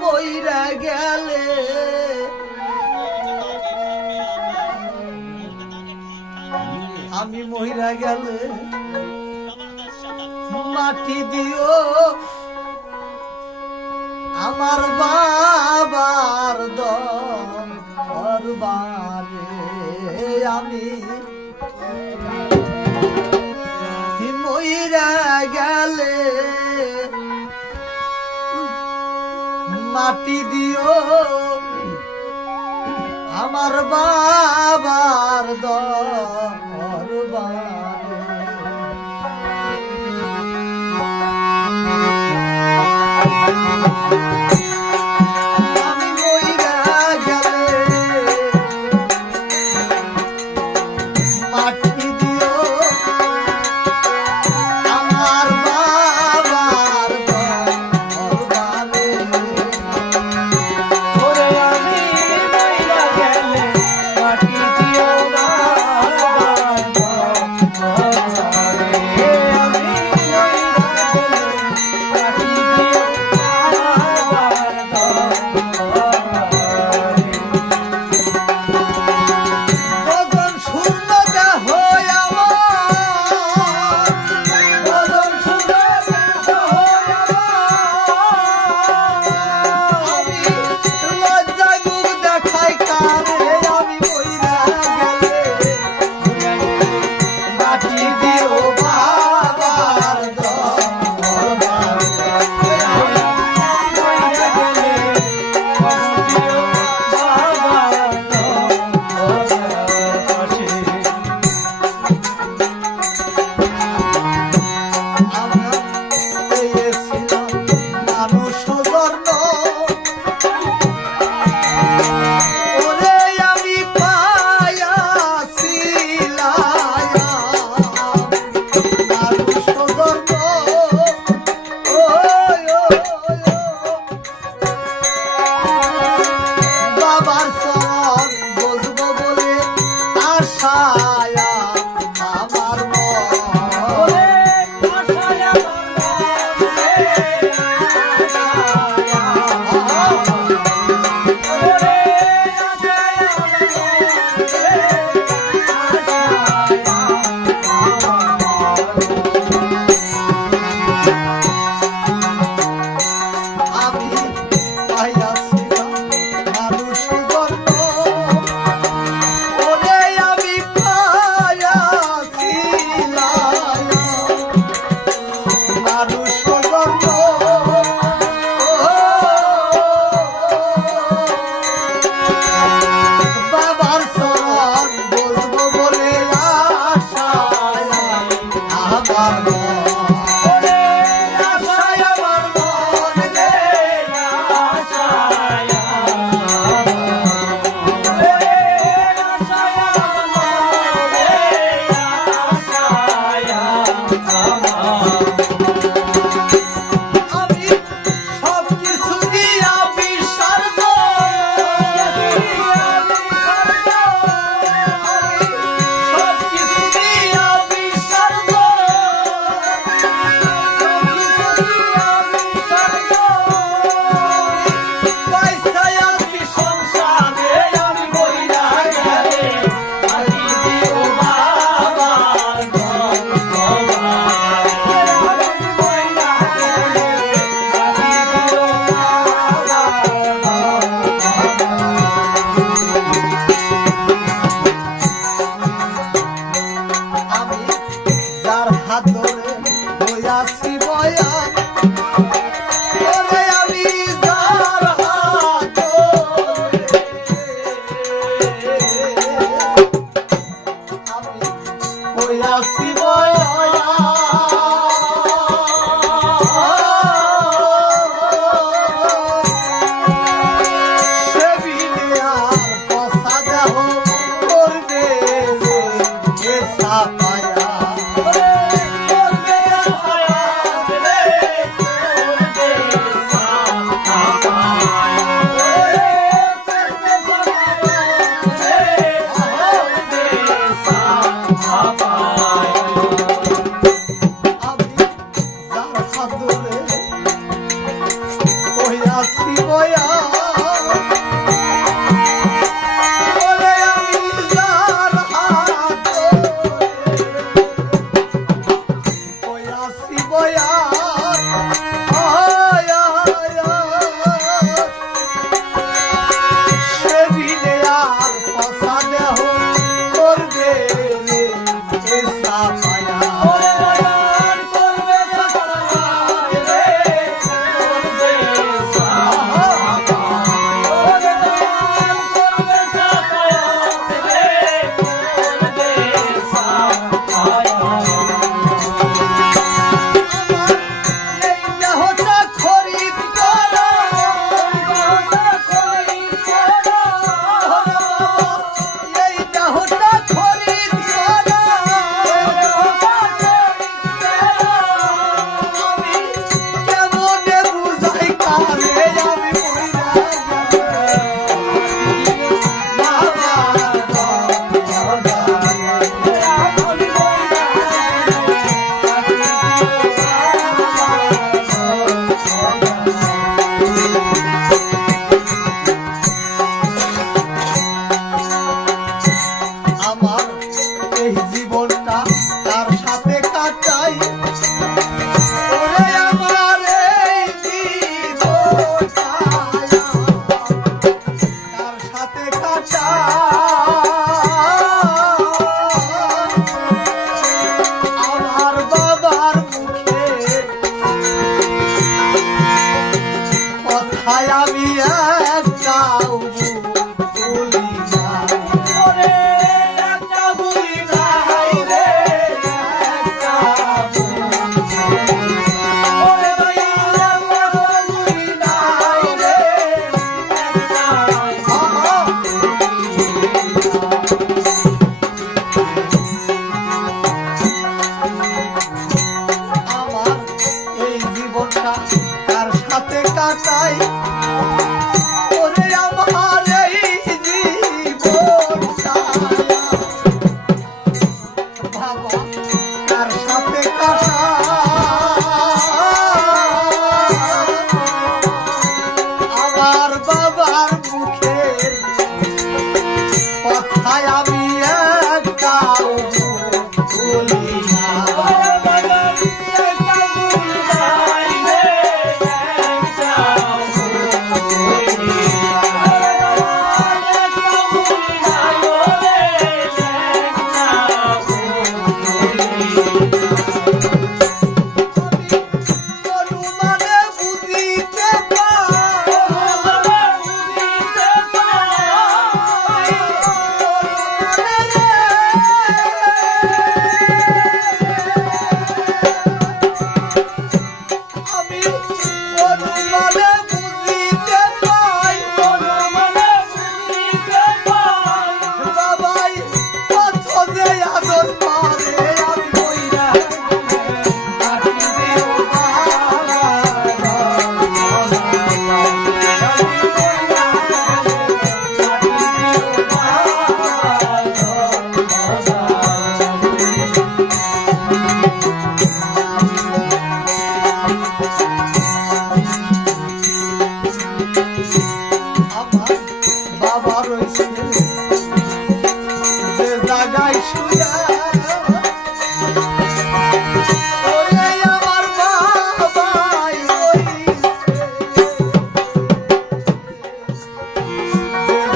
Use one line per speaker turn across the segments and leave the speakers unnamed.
মইরা গেলে। আমি মহিরা গেলে। মাটি দিও। আমার বাবার দরবারে আমি মাটি দিও। আমার বাবার দল। Thank. বসিব পিয়া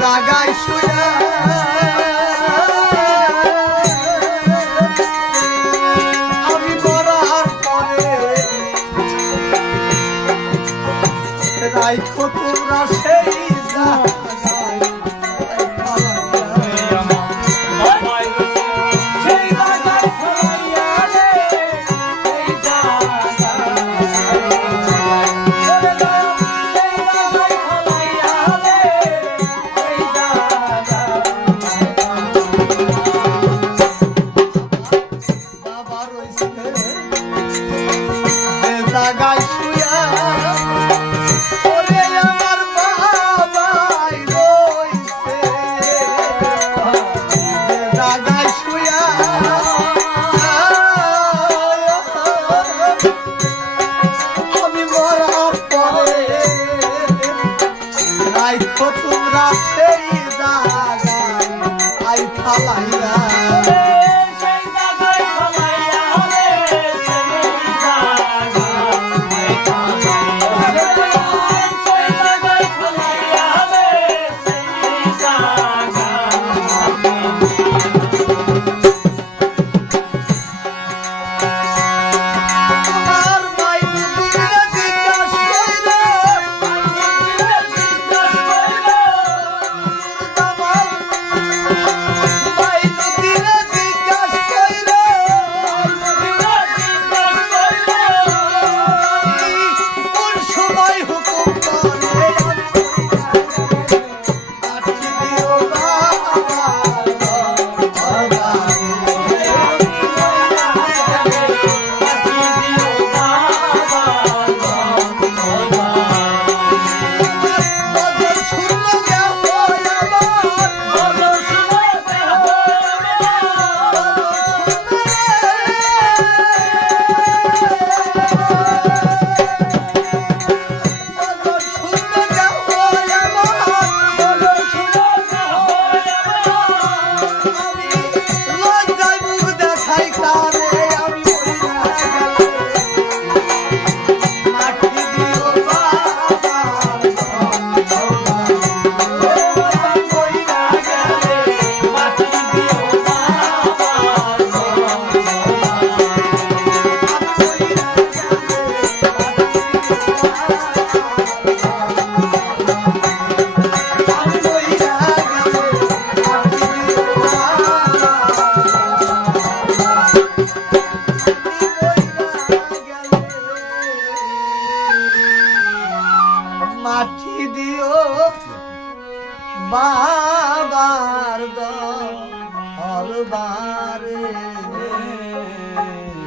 raga